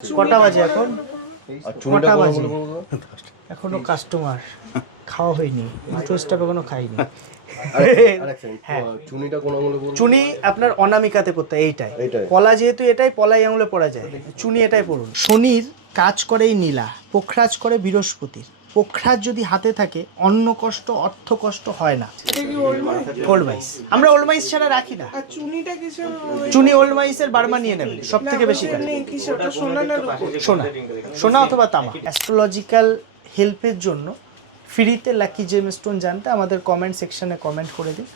কটা বাজে এখন? কটা বাজে? এখনো কাস্টমার খাওয়া হয়নি, দুটো স্টাফ এখনো খাইনি। চুনি আপনার অনামিকাতে পড়তে এইটাই, পলা যেহেতু এটাই পলাই আঙুলে পড়া যায়, চুনি এটাই পড়ুন। শনির কাজ করে নীলা, পোখরাজ করে বৃহস্পতির। পোখরাজ যদি হাতে থাকে অন্ন কষ্ট অর্থ কষ্ট হয় না। ওল্ড মাইস আমরা ওল্ড মাইস ছাড়া রাখি না। চুনি ওল্ড মাইসের বার্মা নিয়ে নেবেন, সব থেকে বেশি কাজ। সোনা, সোনা অথবা তামা। অ্যাস্ট্রোলজিক্যাল হেল্পের জন্য ফ্রিতে লাকি জেমস্টোন জানতে আমাদের কমেন্ট সেকশনে কমেন্ট করে দিন।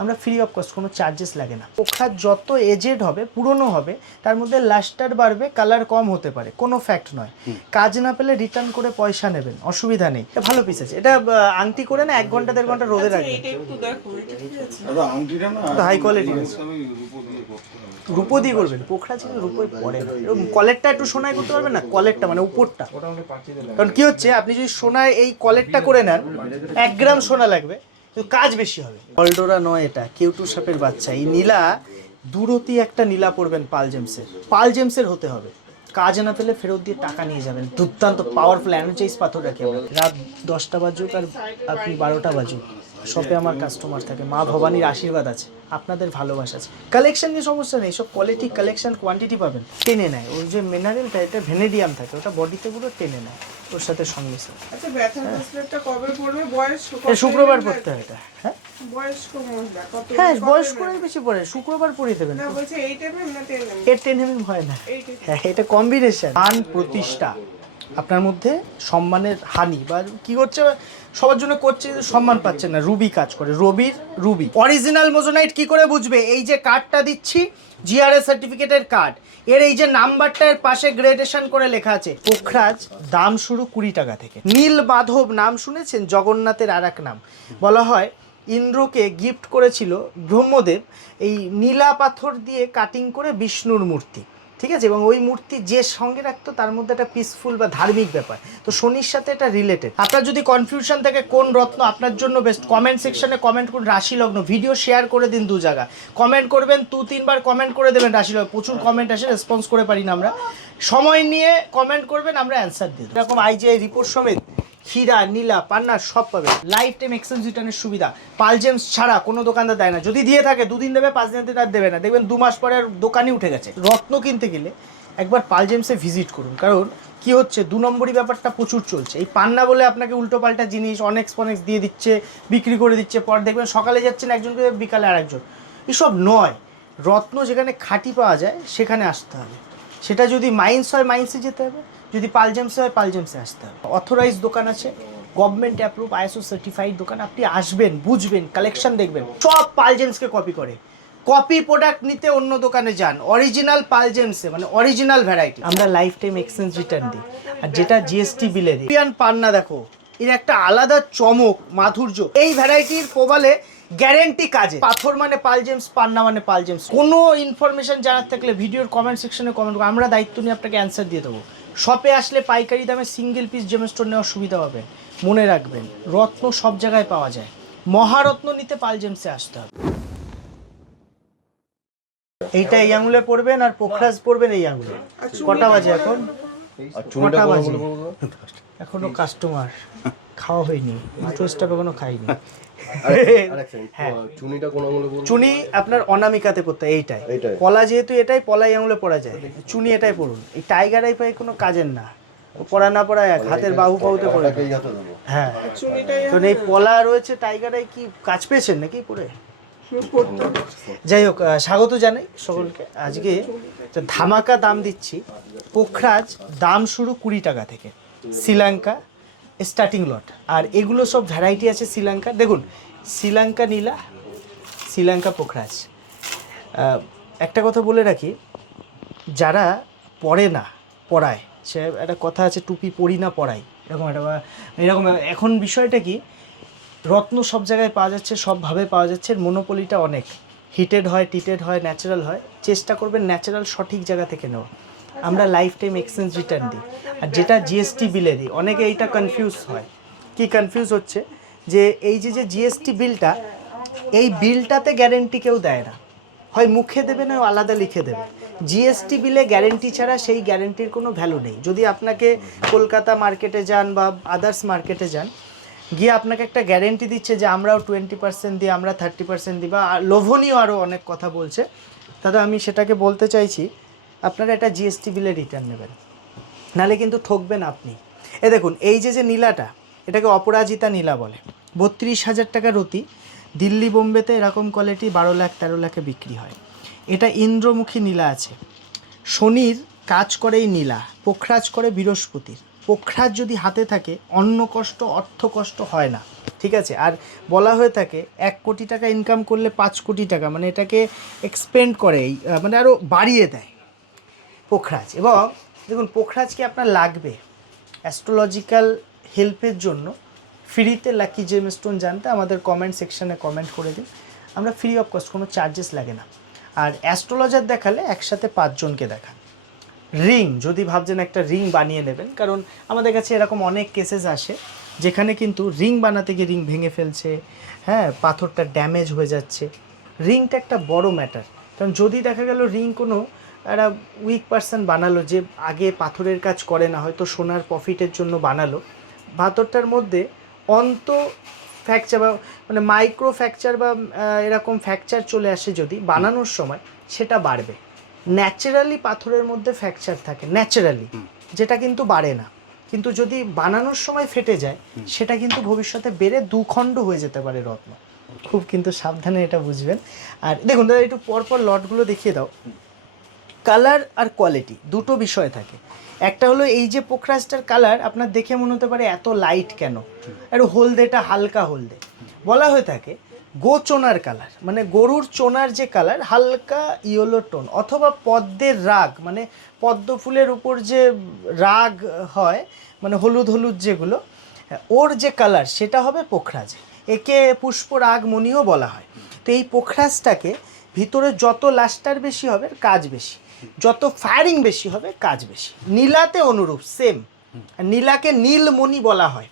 আমরা ফ্রি অফ কস্ট, কোনো চার্জেস লাগে না। পোখরাজ যত এজেড হবে, পুরনো হবে, তার মধ্যে লাস্টার বাড়বে, কালার কম হতে পারে, কোনো ফ্যাক্ট নয়। কাজ না পেলে রিটার্ন করে পয়সা নেবেন, অসুবিধা নেই। এটা ভালো পিস আছে, এটা আংটি করে না 1 ঘন্টা 1.5 ঘন্টা রোদে রাখবেন। হাই কোয়ালিটি রূপো দিয়ে করবেন। পোখরাজ কিন্তু রূপোয় পড়ে না। কলেরটা একটু সোনায় করতে পারবেন না, কলেরটা মানে উপরটা। কারণ কি হচ্ছে, আপনি যদি সোনায় এই কলেরটা করে নেন 1 গ্রাম সোনা লাগবে, কিন্তু কাজ বেশি হবে। অল্ডোরা নয়, এটা কেউটু সাপের বাচ্চা। এই নীলা দূরতি একটা নীলা পড়বেন পাল জেমসের হতে হবে। কাজ না পেলে ফেরত দিয়ে টাকা নিয়ে যাবেন। দুর্দান্ত পাওয়ারফুল অ্যানোচাইজ পাথর রাখি আমরা। রাত 10টা বাজুক আর আপনি 12টা বাজুক, শপে আমার কাস্টমার থাকে। মা ভবানীর আশীর্বাদ আছে, আপনাদের ভালোবাসা আছে। কালেকশন নিয়ে সমস্যা নেই, সব কোয়ালিটি কালেকশন কোয়ান্টিটি পাবেন। টেনে নেয় ওই যে মিনারেলটা, এটা ভেনেডিয়াম থাকে, ওটা বডিতে পুরো টেনে নেয় ওর সাথে সংমিশ্রণ। আচ্ছা, ব্যথার ব্রেসলেটটা কবে পড়বে? বয়স শুক্রবার পড়তে হয় এটা। হ্যাঁ বয়স্ক মহিলা কত? হ্যাঁ, বয়স্করাই বেশি পড়ে, শুক্রবার পড়ে দেবেন। না বলছে 8 mm না 10 mm? এর 10 mm হয় না। হ্যাঁ, এটা কম্বিনেশন। মান প্রতিষ্ঠা আপনার মধ্যে, সম্মানের হানি বা কি করছে, সবার জন্য করছে, সম্মান পাচ্ছেন না। রুবি কাজ করে, রুবি। অরিজিনাল মোজোনাইট কি করে বুঝবে? এই যে কার্ডটা দিচ্ছি, জিআরএস সার্টিফিকেটের কার্ড, এর এই যে নাম্বারটার পাশে গ্রেডেশন করে লেখা আছে। পোখরাজ দাম শুরু 20 টাকা থেকে। নীল মাধব নাম শুনেছেন? জগন্নাথের আর এক নাম। বলা হয় ইন্দ্রকে গিফট করেছিল ব্রহ্মদেব এই নীলা পাথর দিয়ে কাটিং করে বিষ্ণুর মূর্তি, ঠিক আছে? এবং ওই মূর্তি যে সঙ্গে রাখতো তার মধ্যে একটা পিসফুল বা ধার্মিক ব্যাপার। তো শনির সাথে এটা রিলেটেড। আপনার যদি কনফিউশন থাকে কোন রত্ন আপনার জন্য বেস্ট, কমেন্ট সেকশনে কমেন্ট করুন। রাশি লগ্ন ভিডিও শেয়ার করে দিন, 2 জায়গা কমেন্ট করবেন, 2-3 বার কমেন্ট করে দেবেন রাশি লগ্ন। প্রচুর কমেন্ট আসে, রেসপন্স করে পারি না আমরা। সময় নিয়ে কমেন্ট করবেন, আমরা অ্যান্সার দিই। এরকম আইজিআই রিপোর্ট সমেত হীরা, নীলা, পান্না সব পাবে। লাইফ টাইম এক্সচেঞ্জ রিটার্নের সুবিধা পাল জেমস ছাড়া কোনো দোকানদার দেয় না। যদি দিয়ে থাকে 2 দিন দেবে, 5 দিন আর দেবে না। দেখবেন 2 মাস পরে আর দোকানই উঠে গেছে। রত্ন কিনতে গেলে একবার পাল জেমসে ভিজিট করুন। কারণ কি হচ্ছে, 2 নম্বরই ব্যাপারটা প্রচুর চলছে। এই পান্না বলে আপনাকে উল্টো পাল্টা জিনিস অনেক্স দিয়ে দিচ্ছে, বিক্রি করে দিচ্ছে। পর দেখবেন সকালে যাচ্ছেন একজনকে, বিকালে আরেকজন। এসব নয়। রত্ন যেখানে খাঁটি পাওয়া যায় সেখানে আসতে হবে। সেটা যদি মাইন্স হয় মাইন্সে যেতে হবে, যদি পাল জেমসে হয় পাল জেমসে আসতে হবে। অথরাইজ দোকান আছে, গভর্নমেন্ট অ্যাপ্রুভ আইএসও সার্টিফাইড দোকান। আপনি আসবেন, বুঝবেন, কালেকশন দেখবেন, সব পাল জেমসকে কপি করে। কপি প্রোডাক্ট নিতে অন্য দোকানে যান, অরিজিনাল পাল জেমসে মানে অরিজিনাল ভ্যারাইটি। আমরা লাইফ টাইম এক্সচেঞ্জ রিটার্ন দিই, আর যেটা জিএসটি বিলে দিই। পান্না দেখো, এর একটা আলাদা চমক, মাধুর্য। এই ভ্যারাইটির প্রবালে গ্যারেন্টি কাজে। পাথর মানে পাল জেমস, পান্না মানে পাল জেমস। কোনো ইনফরমেশন জানার থাকলে ভিডিওর কমেন্ট সেকশনে কমেন্ট করুন, আমরা দায়িত্ব নিয়ে আপনাকে অ্যান্সার দিয়ে দেবো। শপে আসলে পাইকারি দামে সিঙ্গেল পিস জেমস্টোন নেওয়ার সুবিধা হবে। মনে রাখবেন, রত্ন সব জায়গায় পাওয়া যায়, মহারত্ন নিতে পাল জেমসে আসতে হবে। এইটা এই আঙুলে পড়বেন আর পোখরাজ পড়বেন এই আঙুলে। কটা বাজে এখন? কটা বাজে? এখনো কাস্টমার খাওয়া হয়নি, দুটো স্টাফ এখনো খাইনি। চুনি আপনার অনামিকাতে পড়তে এইটাই, পলা যেহেতু এটাই, পলাই আঙুলে পড়া যায়, চুনি এটাই পড়ুন। এই টাইগার আই পাই কোনো কাজের না, পড়া না পড়া এক, হাতের বাহু পাহুতে পড়ে। হ্যাঁ, তো এই পলা রয়েছে, টাইগার আই কি কাজ পেয়েছেন নাকি পড়ে? যাই হোক, স্বাগত জানাই সকলকে। আজকে ধামাকা দাম দিচ্ছি। পোখরাজ দাম শুরু 20 টাকা থেকে, শ্রীলঙ্কা স্টার্টিং লট। আর এগুলো সব ভ্যারাইটি আছে শ্রীলঙ্কা। দেখুন, শ্রীলঙ্কা নীলা, শ্রীলঙ্কা পোখরাজ। একটা কথা বলে রাখি, যারা পড়ে না পড়ায়, সে একটা কথা আছে, টুপি পরি না পড়াই, এরকম। এখন বিষয়টা কি, রত্ন সব জায়গায় পাওয়া যাচ্ছে, সবভাবে পাওয়া যাচ্ছে। মনোপলিটা অনেক হিটেড হয়, টিটেড হয়, ন্যাচারাল হয়। চেষ্টা করবেন ন্যাচারাল সঠিক জায়গা থেকে নেওয়া। আমরা লাইফ টাইম এক্সচেঞ্জ রিটার্ন দিই, আর যেটা জিএসটি বিলে দিই। অনেকে এইটা কনফিউজ হয়। কি কনফিউজ হচ্ছে, যে এই যে জিএসটি বিলটা, এই বিলটাতে গ্যারেন্টি কেউ দেয় না, হয় মুখে দেবে না আলাদা লিখে দেবে। জিএসটি বিলে গ্যারেন্টি ছাড়া সেই গ্যারেন্টির কোনো ভ্যালু নেই। যদি আপনাকে কলকাতা মার্কেটে যান বা আদার্স মার্কেটে যান, গিয়ে আপনাকে একটা গ্যারেন্টি দিচ্ছে যে আমরাও 20% দিই, আমরা 30% দিই, বা লোভনীয় আরও অনেক কথা বলছে, দাদা আমি সেটাকে বলতে চাইছি আপনারা এটা জিএসটি বিলে রিটার্ন নেবেন, নাহলে কিন্তু ঠকবেন আপনি। দেখুন এই যে নীলাটা, এটাকে অপরাজিতা নীলা বলে, 32,000 টাকা রতি। দিল্লি বোম্বেতে এরকম কোয়ালিটি 12 লাখ 13 লাখে বিক্রি হয়। এটা ইন্দ্রমুখী নীলা আছে। শনির কাজ করে এই নীলা, পোখরাজ করে বৃহস্পতির। পোখরাজ যদি হাতে থাকে অন্ন কষ্ট অর্থ কষ্ট হয় না, ঠিক আছে। আর বলা হয়ে থাকে 1 কোটি টাকা ইনকাম করলে 5 কোটি টাকা, মানে এটাকে এক্সপেন্ড করে, মানে আরও বাড়িয়ে দেয় পোখরাজ। এবং দেখুন পোখরাজকে আপনার লাগবে অ্যাস্ট্রোলজিক্যাল হেল্পের জন্য ফ্রিতে লাকি জেম স্টোন জানতে আমাদের কমেন্ট সেকশানে কমেন্ট করে দিন, আমরা ফ্রি অফ কস্ট, কোনো চার্জেস লাগে না। আর অ্যাস্ট্রোলজার দেখালে একসাথে 5 জনকে দেখান। রিং যদি ভাবছেন একটা রিং বানিয়ে নেবেন, কারণ আমাদের কাছে এরকম অনেক কেসেস আসে যেখানে কিন্তু রিং বানাতে গিয়ে রিং ভেঙে ফেলছে, হ্যাঁ, পাথরটা ড্যামেজ হয়ে যাচ্ছে। রিংটা একটা বড় ম্যাটার, কারণ যদি দেখা গেল রিং কোনো একটা উইক পারসন বানালো, যে আগে পাথরের কাজ করে না, হয়তো সোনার প্রফিটের জন্য বানালো, পাথরটার মধ্যে অন্ত ফ্র্যাকচার বা মানে মাইক্রো ফ্র্যাকচার বা এরকম ফ্র্যাকচার চলে আসে যদি বানানোর সময়, সেটা বাড়বে। ন্যাচারালি পাথরের মধ্যে ফ্র্যাকচার থাকে ন্যাচারালি, যেটা কিন্তু বাড়ে না, কিন্তু যদি বানানোর সময় ফেটে যায় সেটা কিন্তু ভবিষ্যতে বেড়ে 2 খণ্ড হয়ে যেতে পারে রত্ন। খুব কিন্তু সাবধানে এটা বুঝবেন। আর দেখুন দাদা একটু পরপর লটগুলো দেখিয়ে দাও। কালার আর কোয়ালিটি দুটো বিষয় থাকে। একটা হলো এই যে পোখরাজটার কালার আপনার দেখে মনে হতে পারে এত লাইট কেন, একটু হলদেটা হালকা হলদে বলা হয়ে থাকে। গোচোনার কালার মানে গরুর চোনার যে কালার, হালকা ইয়েলো টোন, অথবা পদ্মের রাগ মানে পদ্ম ফুলের উপর যে রাগ হয় মানে হলুদ হলুদ যেগুলো, ওর যে কালার সেটা হবে পোখরাজ। একে পুষ্পরাগ মণিও বলা হয়। তো এই পোখরাজটাকে ভিতরে যত লাস্টার বেশি হবে কাজ বেশি, যত ফায়ারিং বেশি হবে কাজ বেশি। নীলাতে অনুরূপ সেম, নীলাকে নীলমণি বলা হয়।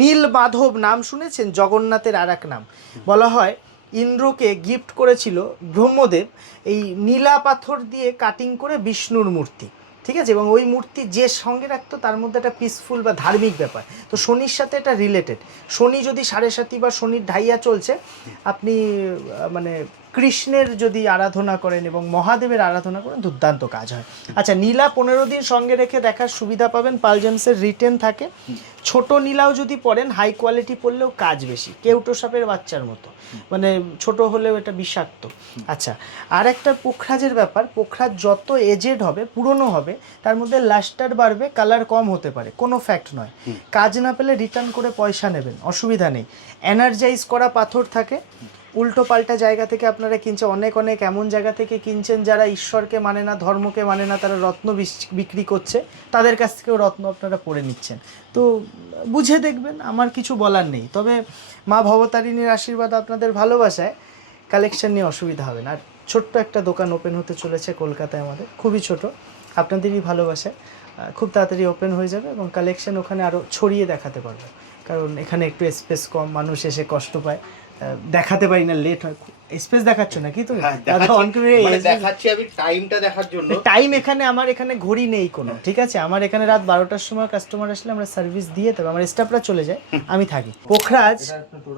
নীল মাধব নাম শুনেছেন, জগন্নাথের আর এক নাম। বলা হয় ইন্দ্রকে গিফট করেছিল ব্রহ্মদেব এই নীলা পাথর দিয়ে কাটিং করে বিষ্ণুর মূর্তি, ঠিক আছে। এবং ওই মূর্তি যে সঙ্গে রাখতো তার মধ্যে একটা পিসফুল বা ধার্মিক ব্যাপার। তো শনির সাথে এটা রিলেটেড। শনি যদি 7.5 বা শনির ঢাইয়া চলছে, আপনি মানে কৃষ্ণের যদি আরাধনা করেন এবং মহাদেবের আরাধনা করেন, দুর্দান্ত কাজ হয়। আচ্ছা, নীলা 15 দিন সঙ্গে রেখে দেখার সুবিধা পাবেন, পালজেমসের রিটেন থাকে। ছোট নীলাও যদি পড়েন হাই কোয়ালিটি পড়লেও কাজ বেশি, কেউটো সাপের বাচ্চার মতো, মানে ছোট হলেও এটা বিষাক্ত। আচ্ছা, আর একটা পোখরাজের ব্যাপার, পোখরাজ যত এজেড হবে পুরনো হবে তার মধ্যে লাস্টার বাড়বে, কালার কম হতে পারে, কোনো ফ্যাক্ট নয়। কাজ না পেলে রিটার্ন করে পয়সা নেবেন, অসুবিধা নেই। এনার্জাইজ করা পাথর থাকে, উল্টো পাল্টা জায়গা থেকে আপনারা কিনছেন, অনেক অনেক এমন জায়গা থেকে কিনছেন যারা ঈশ্বরকে মানে না, ধর্মকে মানে না, তারা রত্ন বিক্রি করছে, তাদের কাছ থেকেও রত্ন আপনারা পড়ে নিচ্ছেন। তো বুঝে দেখবেন, আমার কিছু বলার নেই। তবে মা ভবতারিণীর আশীর্বাদ, আপনাদের ভালোবাসায় কালেকশন নিয়ে অসুবিধা হবে না। আর ছোট্ট একটা দোকান ওপেন হতে চলেছে কলকাতায় আমাদের, খুবই ছোট, আপনাদেরই ভালোবাসায় খুব তাড়াতাড়ি ওপেন হয়ে যাবে এবং কালেকশন ওখানে আরও ছড়িয়ে দেখাতে পারবে, কারণ এখানে একটু স্পেস কম, মানুষ এসে কষ্ট পায়, দেখাতে পারি না, লেট হয়। স্পেস দেখাচ্ছ নাকি তুমি? দেখাচ্ছি আমি টাইমটা দেখার জন্য। টাইম এখানে আমার এখানে ঘড়ি নেই কোনো, ঠিক আছে। আমার এখানে রাত 12টার সময় কাস্টমার আসলে আমরা সার্ভিস দিয়ে, তবে আমার স্টাফরা চলে যায়, আমি থাকি। পোখরাজ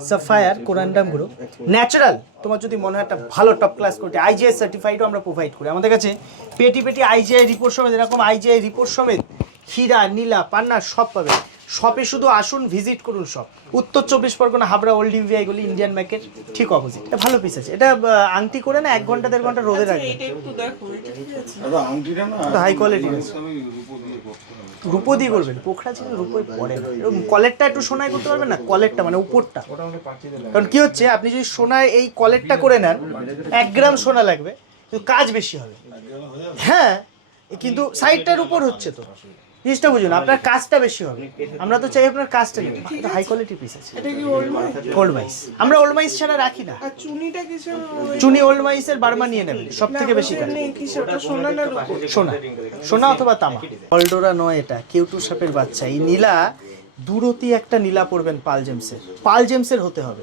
সাফায়ার কোরান্ডাম গ্রুপ ন্যাচারাল, তোমার যদি মনে হয় একটা ভালো টপ ক্লাস কোয়ালিটি আইজিআই সার্টিফাইডও আমরা প্রোভাইড করি। আমাদের কাছে পেটি পেটি আইজিআই রিপোর্ট সমেত, এরকম আইজিআই রিপোর্ট সমেত হীরা নীলা পান্না সব পাবে। শপে শুধু আসুন, ভিজিট করুন। শপ উত্তর 24 পরগনা, হাবড়া ওল্ড ইউভিআই গলি, ইন্ডিয়ান মার্কেট ঠিক অপোজিট। এটা ভালো পিস আছে, এটা আংটি করে না 1 ঘন্টা 1.5 ঘন্টা রোদে রাখবে। এটা একটু দেখো, এটা ঠিক আছে আংটিটা না হাই কোয়ালিটি রূপো দিয়ে করবেন। পোখরাজ কিন্তু রূপোয় পড়ে না, এরকম কলেরটা একটু সোনায় করতে পারবেন না, কলেরটা মানে উপরটা। কারণ কি হচ্ছে, আপনি যদি সোনায় এই কলেরটা করে নেন 1 গ্রাম সোনা লাগবে, কিন্তু কাজ বেশি হবে। হ্যাঁ, কিন্তু সাইডটার উপর হচ্ছে, তো জিনিসটা বুঝুন, আপনার কাজটা বেশি হবে। আমরা তো চাই আপনার কাজটা নেবেন, এটা হাই কোয়ালিটি পিস আছে। এটা কি ওল্ড মাইস? ওল্ড মাইস আমরা ওল্ড মাইস ছাড়া রাখি না। আর চুনিটা কিছু চুনি ওল্ড মাইসের বার্মা নিয়ে নেবেন, সব থেকে বেশি কাজ। নেই কিছু, ওটা সোনা না রূপো? সোনা, সোনা অথবা তামা। অল্ডোরা নয়, এটা কেউটু সাপের বাচ্চা। এই নীলা দূরতি একটা নীলা পড়বেন পালজেমসের হতে হবে।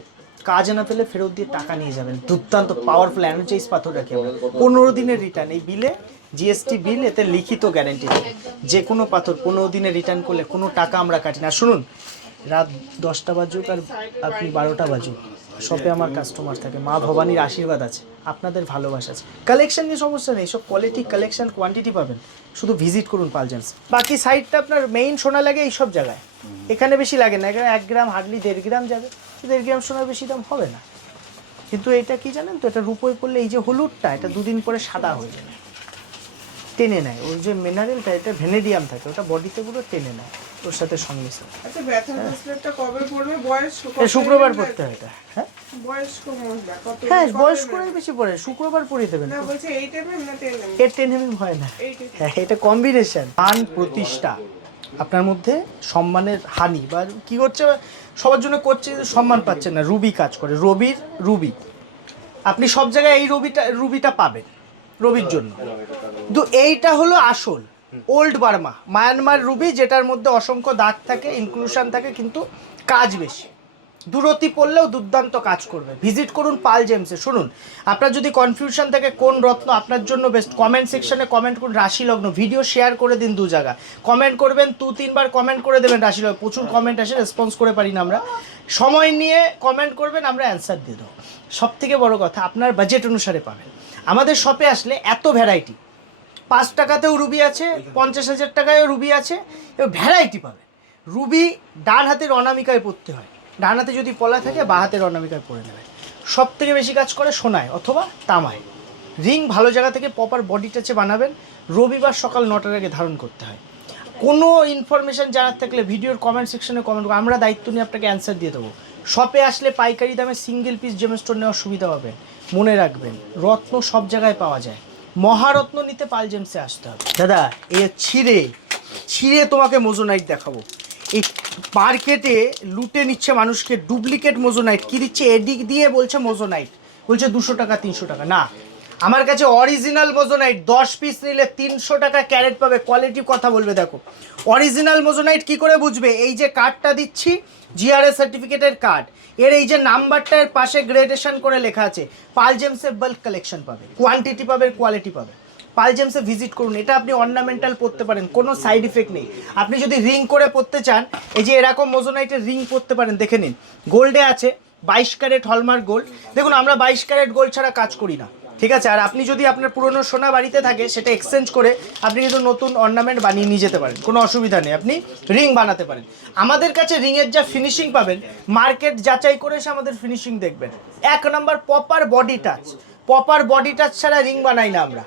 কাজ না পেলে ফেরত দিয়ে টাকা নিয়ে যাবেন। দুর্দান্ত পাওয়ারফুল এনার্জাইজ পাথর রাখি আমরা, 15 দিনের রিটার্ন। এই বিলে জিএসটি বিল, এতে লিখিত গ্যারেন্টি দেবে। যে কোনো পাথর 15 দিনে রিটার্ন করলে কোনো টাকা আমরা কাটি না। শুনুন, রাত 10টা বাজুক আর আপনি 12টা বাজুক, শপে আমার কাস্টমার থাকে, মা ভবানীর আশীর্বাদ আছে, আপনাদের ভালোবাসা আছে। কালেকশন নিয়ে সমস্যা নেই, সব কোয়ালিটি, কালেকশন, কোয়ান্টিটি পাবেন, শুধু ভিজিট করুন পাল জেমস। বাকি সাইডটা আপনার মেইন সোনা লাগে এই সব জায়গায়, এখানে বেশি লাগে না, এখানে 1 গ্রাম হার্ডলি 1.5 গ্রাম যাবে, 1.5 গ্রাম সোনার বেশি দাম হবে না। কিন্তু এটা কি জানেন তো, এটা রূপোয় পড়লে এই যে হলুদটা, এটা 2 দিন পরে সাদা হয়ে যাবে, টেনে নেয়। ওই যে মিনারেলটা, এটা ভ্যানেডিয়াম থাকে, ওটা বডিতে পুরো টেনে নেয় ওর সাথে সংমিশ্রণ। আচ্ছা, ব্যথার ব্রেসলেটটা কবে পড়বে? বয়স শুক্রবার পড়তে হয় এটা। হ্যাঁ বয়স্ক মহিলা কত? হ্যাঁ, বয়স্করাই বেশি পড়ে, শুক্রবার পরিয়ে দেবেন। না, বলছে 8 mm না 10 mm? এর 10 mm হয় না। হ্যাঁ, এটা কম্বিনেশন। মান প্রতিষ্ঠা, আপনার মধ্যে সম্মানের হানি বা কি করছে, সবার জন্য করছে, সম্মান পাচ্ছেন না। রুবি কাজ করে, রুবি। আপনি সব জায়গায় এই রুবিটা পাবেন রবির জন্য। কিন্তু এইটা হলো আসল ওল্ড বার্মা মায়ানমার রুবি, যেটার মধ্যে অসংখ্য দাগ থাকে, ইনক্লুশন থাকে, কিন্তু কাজ বেশি। দূরতি পড়লেও দুর্দান্ত কাজ করবে। ভিজিট করুন পাল জেমসে। শুনুন, আপনার যদি কনফিউশন থাকে কোন রত্ন আপনার জন্য বেস্ট, কমেন্ট সেকশনে কমেন্ট করুন রাশি লগ্ন, ভিডিও শেয়ার করে দিন 2 জায়গা, কমেন্ট করবেন 2-3 বার কমেন্ট করে দেবেন রাশি লগ্ন। প্রচুর কমেন্ট আসে, রেসপন্স করে পারি না আমরা, সময় নিয়ে কমেন্ট করবেন, আমরা অ্যান্সার দিয়ে দেবো। সব থেকে বড় কথা, আপনার বাজেট অনুসারে পাবেন। আমাদের শপে আসলে এত ভ্যারাইটি, 5 টাকাতেও রুবি আছে, 50,000 টাকায়ও রুবি আছে, এবং ভ্যারাইটি পাবেন। রুবি ডান হাতের অনামিকায় পড়তে হয়, ডান হাতে যদি পলা থাকে বাঁ হাতের অনামিকায় পরে নেবে। সব থেকে বেশি কাজ করে সোনায় অথবা তামায়। রিং ভালো জায়গা থেকে প্রপার বডি টাচে বানাবেন। রবিবার সকাল 9টার আগে ধারণ করতে হয়। কোনো ইনফরমেশান জানার থাকলে ভিডিওর কমেন্ট সেকশনে কমেন্ট করুন, আমরা দায়িত্ব নিয়ে আপনাকে অ্যান্সার দিয়ে দেবো। শপে আসলে পাইকারি দামে সিঙ্গেল পিস জেমস্টোন নেওয়ার সুবিধা হবে। মনে রাখবেন, রত্ন সব জায়গায় পাওয়া যায়, মহারত্ন নিতে পাল জেমসে আসতে হবে। দাদা, এ ছিঁড়ে তোমাকে মোজোনাইট দেখাবো। এই মার্কেটে লুটে নিচ্ছে মানুষকে ডুপ্লিকেট মোজোনাইট। কি দিচ্ছে, এদিক দিয়ে বলছে মোজোনাইট, বলছে 200 টাকা 300 টাকা। না, আমার কাছে অরিজিনাল মোজোনাইট 10 পিস নিলে 300 টাকা ক্যারেট পাবে। কোয়ালিটি কথা বলবে। দেখো অরিজিনাল মোজোনাইট কি করে বুঝবে, এই যে কার্ডটা দিচ্ছি জিআরএস সার্টিফিকেটের কার্ড, এর এই যে নাম্বারটার পাশে গ্রেডেশন করে লেখা আছে, পাল জেমসে বাল্ক কালেকশন পাবে, কোয়ান্টিটি পাবে, কোয়ালিটি পাবে। পাল জেমসে ভিজিট করুন। এটা আপনি অর্নামেন্টাল পরতে পারেন, কোনো সাইড ইফেক্ট নেই। আপনি যদি রিং করে পরতে চান, এই যে এরকম মোজোনাইটের রিং পরতে পারেন, দেখে নিন। গোল্ডে আছে 22 ক্যারেট হলমার্ক গোল্ড। দেখুন, আমরা 22 ক্যারেট গোল্ড ছাড়া কাজ করি না, ঠিক আছে। আর আপনি যদি আপনার পুরনো সোনা বাড়িতে থাকে, সেটা এক্সচেঞ্জ করে আপনি কিন্তু নতুন অর্নামেন্ট বানিয়ে নিয়ে যেতে পারেন, কোনো অসুবিধা নেই। আপনি রিং বানাতে পারেন। আমাদের কাছে রিংয়ের যা ফিনিশিং পাবেন, মার্কেট যাচাই করে এসে আমাদের ফিনিশিং দেখবেন। 1 নম্বর প্রপার বডি টাচ ছাড়া রিং বানাই না আমরা।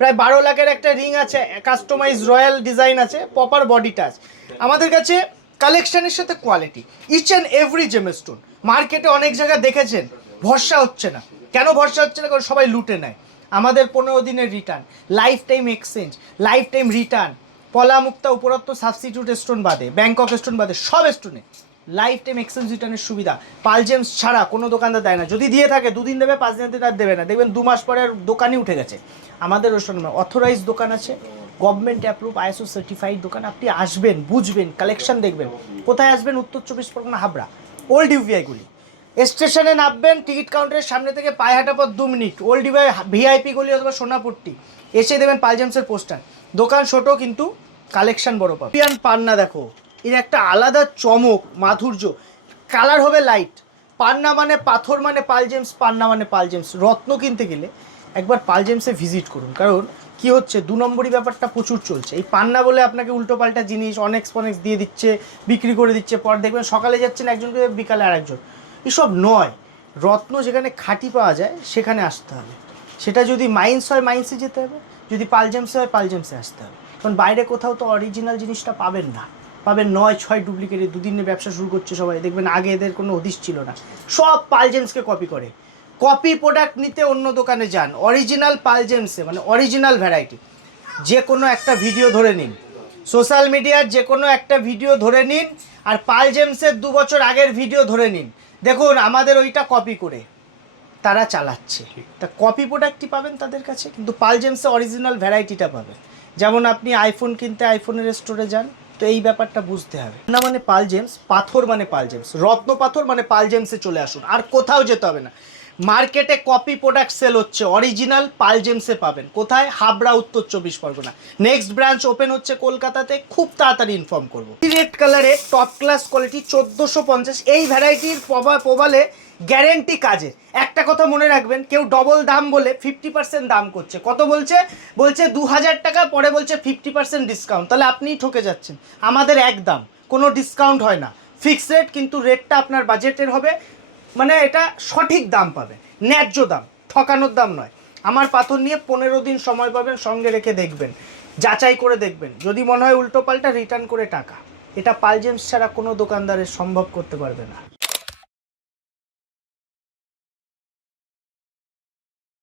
প্রায় 12 লাখের একটা রিং আছে, কাস্টমাইজ রয়্যাল ডিজাইন আছে, প্রপার বডি টাচ। আমাদের কাছে কালেকশনের সাথে quality, each and every gemstone. মার্কেটে অনেক জায়গায় দেখেছেন, ভরসা হচ্ছে না। কেন ভরসা হচ্ছে না? কারণ সবাই লুটে নেয়। আমাদের 15 দিনের return, life time exchange, life time return, পলা মুক্তা উপরত্ব সাবস্টিটিউট স্টোন বাদে, ব্যাংকক স্টোন বাদে সব স্টোনে লাইফ টাইম এক্সচেঞ্জ রিটার্নের সুবিধা পাল জেমস ছাড়া কোনো দোকানদার দেয় না। যদি দিয়ে থাকে 2 দিন দেবে, 5 দিন আর দেবে না। দেখবেন 2 মাস পরে আর দোকানই উঠে গেছে। আমাদের ওই অথরাইজ দোকান আছে, গভর্নমেন্ট অ্যাপ্রুভ ISO সার্টিফাইড দোকান। আপনি আসবেন, বুঝবেন, কালেকশন দেখবেন। কোথায় আসবেন? উত্তর 24 পরগনা, হাবড়া, ওল্ড ইউভিআইগুলি। স্টেশনে নামবেন, টিকিট কাউন্টারের সামনে থেকে পায়ে হাঁটা পথ 2 মিনিট, ওল্ড ভিআইপি গলি অথবা সোনাপট্টি, এসে দেবেন পাল জেমসের পোস্টার। দোকান ছোট কিন্তু কালেকশন বড় পাবে। পান্না দেখো, এর একটা আলাদা চমক, মাধুর্য, কালার হবে লাইট। পান্না মানে পাথর, মানে পাল জেমস, পান্না মানে পাল জেমস। রত্ন কিনতে গেলে একবার পাল জেমসে ভিজিট করুন। কারণ কি হচ্ছে, 2 নম্বরই ব্যাপারটা প্রচুর চলছে। এই পান্না বলে আপনাকে উল্টোপাল্টা জিনিস অনেক্স দিয়ে দিচ্ছে, বিক্রি করে দিচ্ছে। পর দেখবেন সকালে যাচ্ছেন একজনকে, বিকালে আরেকজন। এসব নয়। রত্ন যেখানে খাঁটি পাওয়া যায় সেখানে আসতে হবে। সেটা যদি মাইন্স হয় মাইন্সে যেতে হবে, যদি পাল জেমসে হয় পাল জেমসে আসতে হবে। কারণ বাইরে কোথাও তো অরিজিনাল জিনিসটা পাবেন না, পাবেন 9-6 ডুপ্লিকেটে। 2 দিনে ব্যবসা শুরু করছে সবাই, দেখবেন আগে এদের কোনো হদিশ ছিল না, সব পাল জেমসকে কপি করে। কপি প্রোডাক্ট নিতে অন্য দোকানে যান, অরিজিনাল পাল জেমসে, মানে অরিজিনাল ভ্যারাইটি। যে কোনো একটা ভিডিও ধরে নিন, সোশ্যাল মিডিয়ার যে কোনো একটা ভিডিও ধরে নিন, আর পাল জেমসের 2 বছর আগের ভিডিও ধরে নিন, দেখুন আমাদের ওইটা কপি করে তারা চালাচ্ছে। তা কপি প্রোডাক্টই পাবেন তাদের কাছে, কিন্তু পাল জেমসে অরিজিনাল ভ্যারাইটিটা পাবেন। যেমন আপনি আইফোন কিনতে আইফোনের স্টোরে যান, তো এই ব্যাপারটা বুঝতে হবে না। মানে পাল জেমস, পাথর মানে পাল জেমস, রত্ন পাথর মানে পাল জেমসে চলে আসুন, আর কোথাও যেতে হবে না। মার্কেটে কপি প্রোডাক্ট সেল হচ্ছে, অরিজিনাল পাল জেমসে পাবেন। কোথায়? হাবড়া, উত্তর 24 পরগনা। নেক্সট ব্রাঞ্চ ওপেন হচ্ছে কলকাতাতে, খুব তাড়াতাড়ি ইনফর্ম করবো। রেড কালারে টপ ক্লাস কোয়ালিটি 1450। এই ভ্যারাইটির প্রবালে গ্যারেন্টি কাজের। একটা কথা মনে রাখবেন, কেউ ডবল দাম বলে 50% দাম করছে। কত বলছে? বলছে 2000 টাকা, পরে বলছে 50% ডিসকাউন্ট। তাহলে আপনিই ঠকে যাচ্ছেন। আমাদের এক দাম, কোনো ডিসকাউন্ট হয় না, ফিক্স রেট, কিন্তু রেটটা আপনার বাজেটের হবে, মানে এটা সঠিক দাম পাবে, ন্যায্য দাম, ঠকানোর দাম নয়। আমার পাথর নিয়ে 15 দিন সময় পাবেন, সঙ্গে রেখে দেখবেন, যাচাই করে দেখবেন। যদি মনে হয় উল্টো পাল্টা, রিটার্ন করে টাকা। এটা পাল জেমস ছাড়া কোনো দোকানদারের সম্ভব করতে পারবে না।